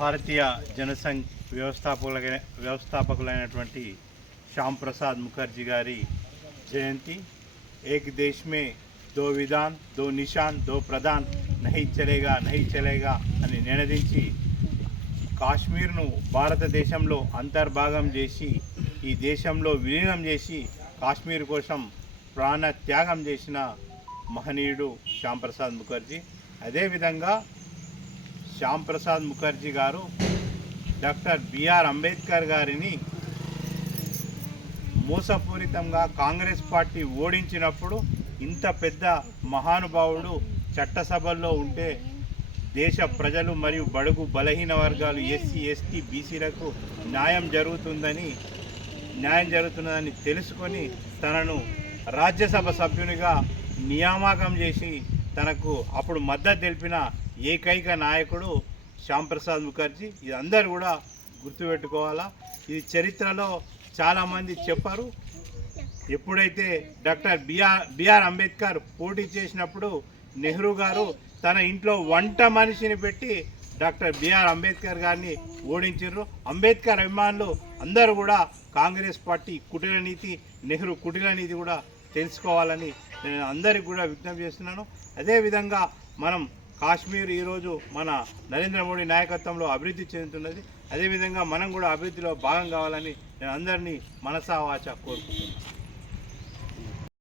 భారతీయ జనసంఘ్ వ్యవస్థాపకులైనటువంటి శ్యామ్ ప్రసాద్ ముఖర్జీ గారి జయంతి. ఏక్ దేశ్ మే దో విధాన్ దో నిషాన్ దో ప్రధాన్ నహీ చలేగా అని నినదించి కాశ్మీర్ను భారతదేశంలో అంతర్భాగం చేసి ఈ దేశంలో విలీనం చేసి కాశ్మీర్ కోసం ప్రాణ త్యాగం చేసిన మహనీయుడు శ్యామ్ ప్రసాద్ ముఖర్జీ. అదేవిధంగా శ్యామ్ ప్రసాద్ ముఖర్జీ గారు డాక్టర్ బిఆర్ అంబేద్కర్ గారిని మోసపూరితంగా కాంగ్రెస్ పార్టీ ఓడించినప్పుడు ఇంత పెద్ద మహానుభావుడు చట్టసభల్లో ఉంటే దేశ ప్రజలు మరియు బడుగు బలహీన వర్గాలు ఎస్సీ ఎస్టీ బీసీలకు న్యాయం జరుగుతున్నదని తెలుసుకొని తనను రాజ్యసభ సభ్యునిగా నియామకం చేసి తనకు అప్పుడు మద్దతు తెలిపిన ఏకైక నాయకుడు శ్యామ్ ప్రసాద్ ముఖర్జీ. ఇది అందరూ కూడా గుర్తుపెట్టుకోవాలా. ఇది చరిత్రలో చాలామంది చెప్పారు. ఎప్పుడైతే డాక్టర్ బిఆర్ అంబేద్కర్ పోటీ చేసినప్పుడు నెహ్రూ గారు తన ఇంట్లో వంట మనిషిని పెట్టి డాక్టర్ బిఆర్ అంబేద్కర్ గారిని ఓడించారు. అంబేద్కర్ అభిమానులు అందరూ కూడా కాంగ్రెస్ పార్టీ కుటిల నీతి, నెహ్రూ కుటిల నీతి కూడా తెలుసుకోవాలని నేను అందరికీ కూడా విజ్ఞప్తి చేస్తున్నాను. అదేవిధంగా మనం కాశ్మీర్ ఈరోజు మన నరేంద్ర మోడీ నాయకత్వంలో అభివృద్ధి చెందుతున్నది. అదేవిధంగా మనం కూడా అభివృద్ధిలో భాగం కావాలని నేను అందరినీ మనసా వాచా కోరుకుంటున్నాను.